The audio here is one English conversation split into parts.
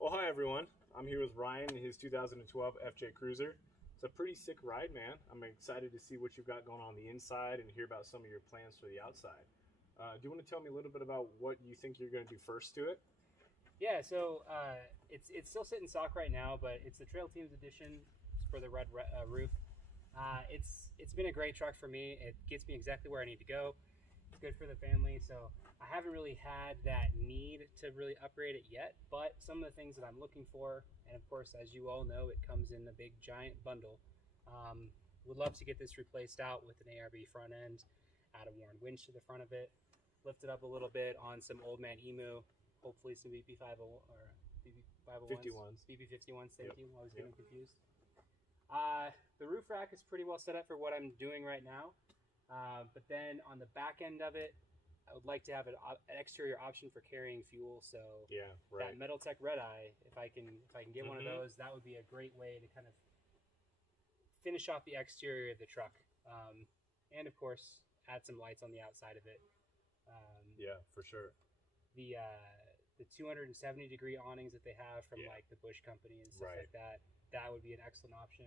Well, hi everyone. I'm here with Ryan in his 2012 FJ Cruiser. It's a pretty sick ride, man. I'm excited to see what you've got going on the inside and hear about some of your plans for the outside. Do you want to tell me a little bit about what you think you're going to do first to it? Yeah, so it's still sitting stock right now, but it's the Trail Teams edition for the red roof. It's been a great truck for me. It gets me exactly where I need to go. It's good for the family, so I haven't really had that need to really upgrade it yet, but some of the things that I'm looking for, and of course, as you all know, it comes in a big giant bundle. Would love to get this replaced out with an ARB front end, add a worn winch to the front of it, lift it up a little bit on some old man emu, hopefully some BP50 or BP501s, BP51s, same team, always getting confused. The roof rack is pretty well set up for what I'm doing right now. But then on the back end of it, I would like to have an exterior option for carrying fuel. So that Metaltech Red Eye, if I can get one of those, that would be a great way to kind of finish off the exterior of the truck. And of course, add some lights on the outside of it. Yeah, for sure. The 270-degree awnings that they have from like the Bush Company and stuff like that, that would be an excellent option.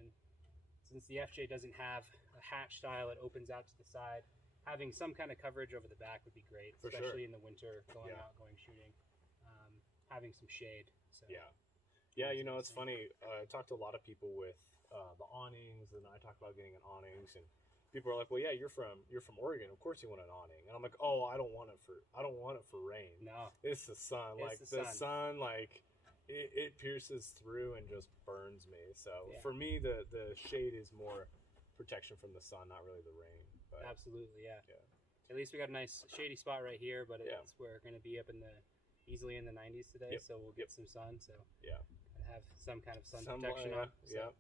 Since the FJ doesn't have a hatch style, it opens out to the side. Having some kind of coverage over the back would be great, especially in the winter, going shooting. Having some shade. So. Yeah. You know, it's funny. I talked to a lot of people with the awnings, and I talk about getting an awnings, and people are like, "Well, yeah, you're from Oregon. Of course, you want an awning." And I'm like, "Oh, I don't want it for rain. No, it's the sun. It's the sun, like." It pierces through and just burns me. So for me, the shade is more protection from the sun, not really the rain. But absolutely, yeah. At least we got a nice shady spot right here, but we're going to be up easily in the 90s today, so we'll get some sun. So have some kind of sun protection on. So.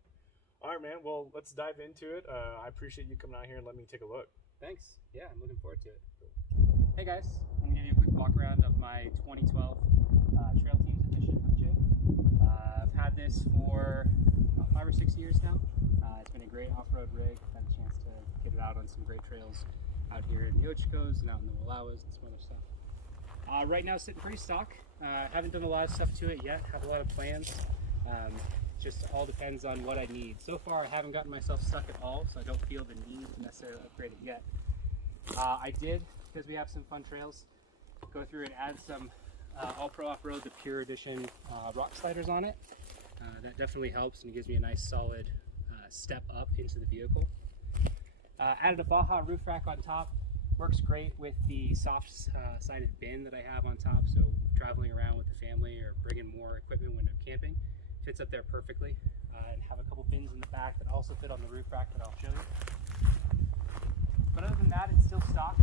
All right, man. Well, let's dive into it. I appreciate you coming out here and letting me take a look. Thanks. Yeah, I'm looking forward to it. Cool. Hey guys, I'm going to give you a quick walk around of my 2012 Trail Teams Edition FJ. I've had this for about 5 or 6 years now. It's been a great off-road rig. I've had a chance to get it out on some great trails out here in the Ochicos and out in the Wallowas and some other stuff. Right now, sitting pretty stock. Haven't done a lot of stuff to it yet. Have a lot of plans. Just all depends on what I need. So far, I haven't gotten myself stuck at all, so I don't feel the need to necessarily upgrade it yet. I did, because we have some fun trails, go through and add some All Pro Off-Road, the Pure Edition rock sliders on it. That definitely helps and gives me a nice solid step up into the vehicle. Added a Baja roof rack on top. Works great with the soft-sided bin that I have on top, so traveling around with the family or bringing more equipment when I'm camping. Fits up there perfectly. And have a couple bins in the back that also fit on the roof rack that I'll show you. But other than that, it's still stock,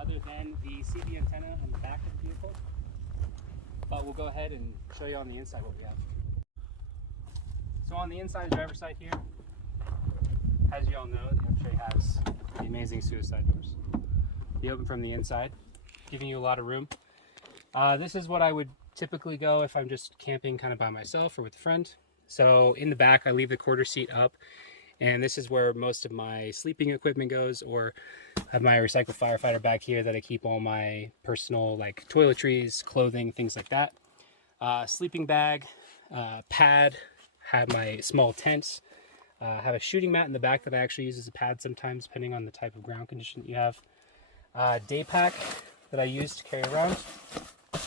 other than the CB antenna on the back of the vehicle. But we'll go ahead and show you on the inside what we have. So on the inside driver's side here, as you all know, the FJ has the amazing suicide doors. They open from the inside, giving you a lot of room. This is what I would typically go if I'm just camping kind of by myself or with a friend. So in the back, I leave the quarter seat up. And this is where most of my sleeping equipment goes, or I have my recycled firefighter back here that I keep all my personal like toiletries, clothing, things like that. Sleeping bag, pad, have my small tents, have a shooting mat in the back that I actually use as a pad sometimes depending on the type of ground condition that you have. Day pack that I use to carry around.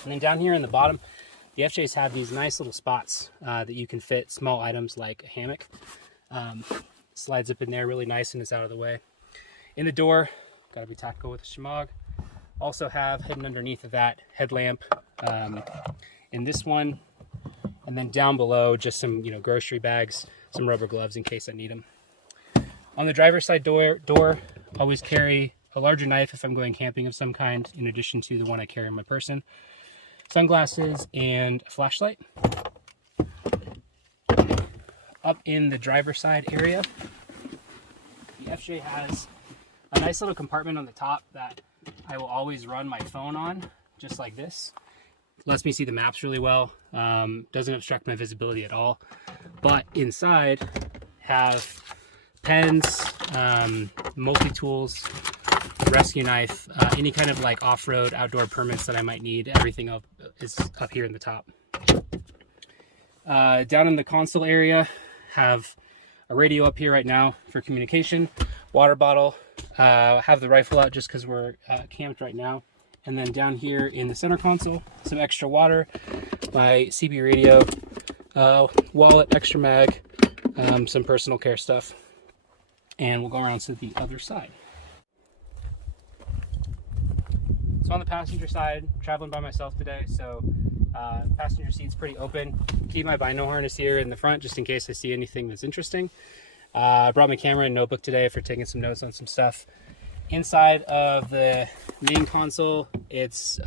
And then down here in the bottom, the FJs have these nice little spots that you can fit small items like a hammock. Slides up in there really nice and it's out of the way. In the door, got to be tactical with a shemagh. Also have hidden underneath of that headlamp in this one, and then down below just some grocery bags, some rubber gloves in case I need them. On the driver's side door, always carry a larger knife if I'm going camping of some kind, in addition to the one I carry on my person. Sunglasses and a flashlight. Up in the driver's side area, the FJ has a nice little compartment on the top that I will always run my phone on, just like this. Lets me see the maps really well, doesn't obstruct my visibility at all. But inside have pens, multi-tools, rescue knife, any kind of like off-road outdoor permits that I might need. Everything is up here in the top. Down in the console area, have a radio up here right now for communication, water bottle, have the rifle out just because we're camped right now. And then down here in the center console, some extra water, my CB radio, wallet, extra mag, some personal care stuff. And we'll go around to the other side. So on the passenger side, traveling by myself today, so passenger seat's pretty open. Keep my bino harness here in the front just in case I see anything that's interesting. I brought my camera and notebook today for taking some notes on some stuff. Inside of the main console, it's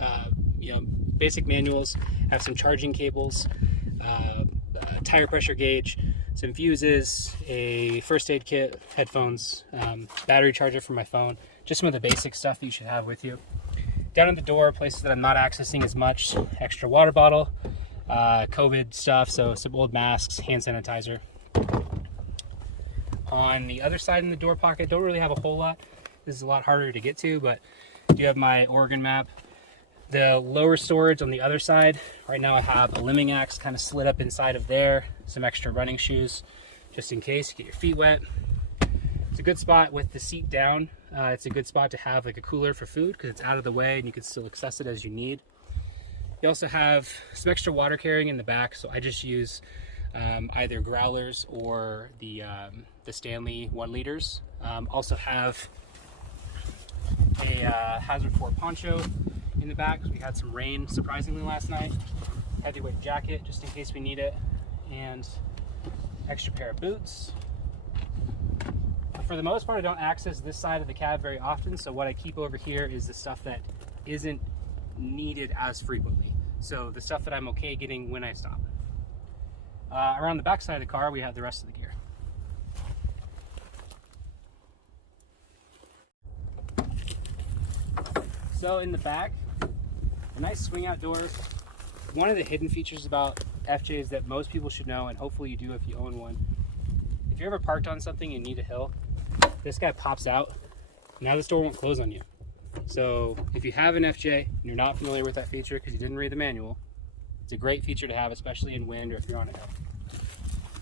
basic manuals, have some charging cables, tire pressure gauge, some fuses, a first aid kit, headphones, battery charger for my phone, just some of the basic stuff that you should have with you. Down at the door, places that I'm not accessing as much, extra water bottle, COVID stuff, so some old masks, hand sanitizer. On the other side in the door pocket, don't really have a whole lot. This is a lot harder to get to, but I do have my Oregon map. The lower storage on the other side, right now I have a limbing axe kind of slid up inside of there, some extra running shoes, just in case you get your feet wet. It's a good spot with the seat down. It's a good spot to have like a cooler for food because it's out of the way and you can still access it as you need. You also have some extra water carrying in the back, so I just use either growlers or the Stanley 1 liters. Also have a Hazard 4 poncho in the back because we had some rain surprisingly last night. Heavyweight jacket just in case we need it, and extra pair of boots. But for the most part, I don't access this side of the cab very often, so what I keep over here is the stuff that isn't needed as frequently. So the stuff that I'm okay getting when I stop. Around the back side of the car, we have the rest of the gear. So in the back, a nice swing out door. One of the hidden features about FJs that most people should know, and hopefully you do if you own one, if you're ever parked on something and need a hill, this guy pops out. Now this door won't close on you. So if you have an FJ and you're not familiar with that feature because you didn't read the manual, it's a great feature to have, especially in wind or if you're on a hill.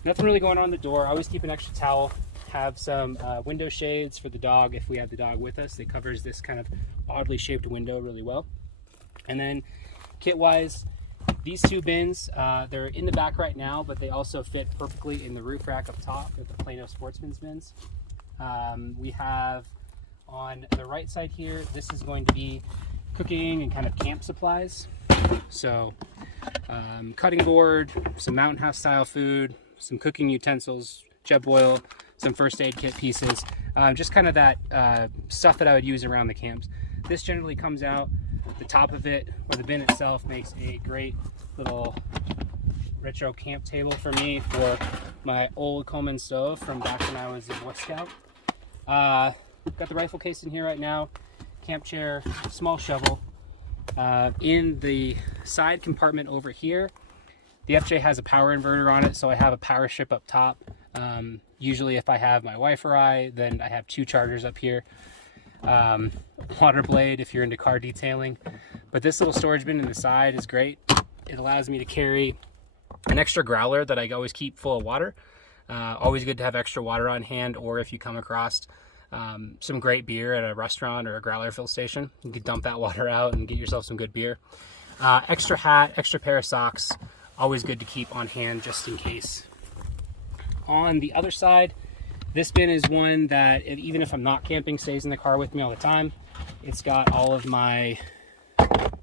Nothing really going on in the door. I always keep an extra towel. Have some window shades for the dog if we have the dog with us. It covers this kind of oddly shaped window really well. And then kit-wise, these two bins, they're in the back right now, but they also fit perfectly in the roof rack up top with the Plano Sportsman's bins. We have on the right side here, this is going to be cooking and kind of camp supplies. So cutting board, some Mountain House style food, some cooking utensils, jet boil, some first aid kit pieces, just kind of that stuff that I would use around the camps. This generally comes out. The top of it, or the bin itself, makes a great little retro camp table for me for my old Coleman stove from back when I was a Boy Scout. Got the rifle case in here right now, camp chair, small shovel. In the side compartment over here, the FJ has a power inverter on it, so I have a power strip up top. Usually if I have my wife or I, then I have 2 chargers up here. Water blade if you're into car detailing. But this little storage bin in the side is great. It allows me to carry an extra growler that I always keep full of water. Always good to have extra water on hand, or if you come across some great beer at a restaurant or a growler fill station, you can dump that water out and get yourself some good beer. Extra hat, extra pair of socks, always good to keep on hand just in case. On the other side, this bin is one that even if I'm not camping, stays in the car with me all the time. It's got all of my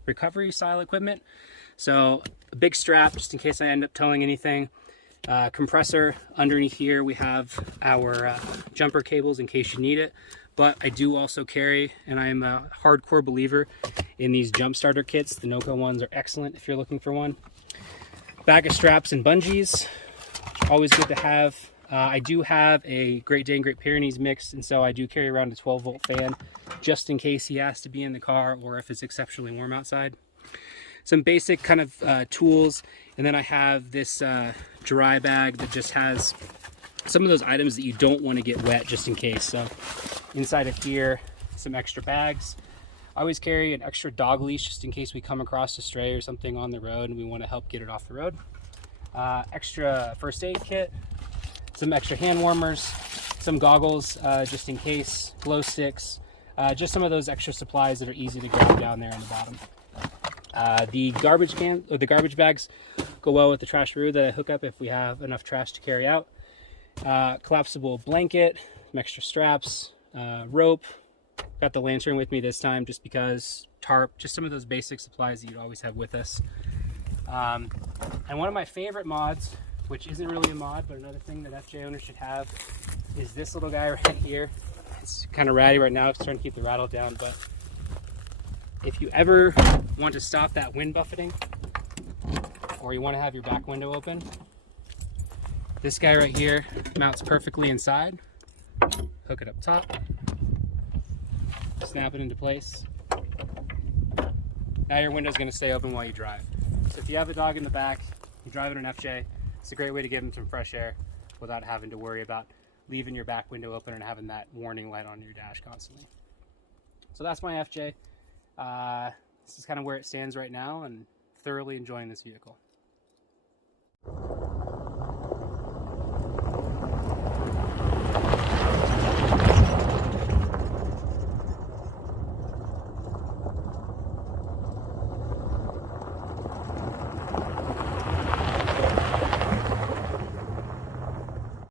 recovery style equipment. So a big strap just in case I end up towing anything. Compressor underneath here. We have our jumper cables in case you need it. But I do also carry, and I am a hardcore believer in these jump starter kits. The Noco ones are excellent if you're looking for one. Bag of straps and bungees, always good to have. I do have a Great Dane Great Pyrenees mix, and so I do carry around a 12-volt fan just in case he has to be in the car or if it's exceptionally warm outside. Some basic kind of tools, and then I have this dry bag that just has some of those items that you don't want to get wet just in case. So inside of here, some extra bags. I always carry an extra dog leash just in case we come across a stray or something on the road and we want to help get it off the road. extra first aid kit, some extra hand warmers, some goggles just in case, glow sticks, just some of those extra supplies that are easy to grab down there on the bottom. The garbage bags go well with the trasharoo that I hook up if we have enough trash to carry out. Collapsible blanket, some extra straps, rope. Got the lantern with me this time just because, tarp, just some of those basic supplies that you'd always have with us. And one of my favorite mods, which isn't really a mod, but another thing that FJ owners should have, is this little guy right here. It's kind of ratty right now, it's trying to keep the rattle down, but if you ever want to stop that wind buffeting, or you want to have your back window open, this guy right here mounts perfectly inside. Hook it up top, snap it into place. Now your window's going to stay open while you drive. So if you have a dog in the back, you're driving an FJ, it's a great way to give him some fresh air without having to worry about leaving your back window open and having that warning light on your dash constantly. So that's my FJ. This is kind of where it stands right now, and thoroughly enjoying this vehicle.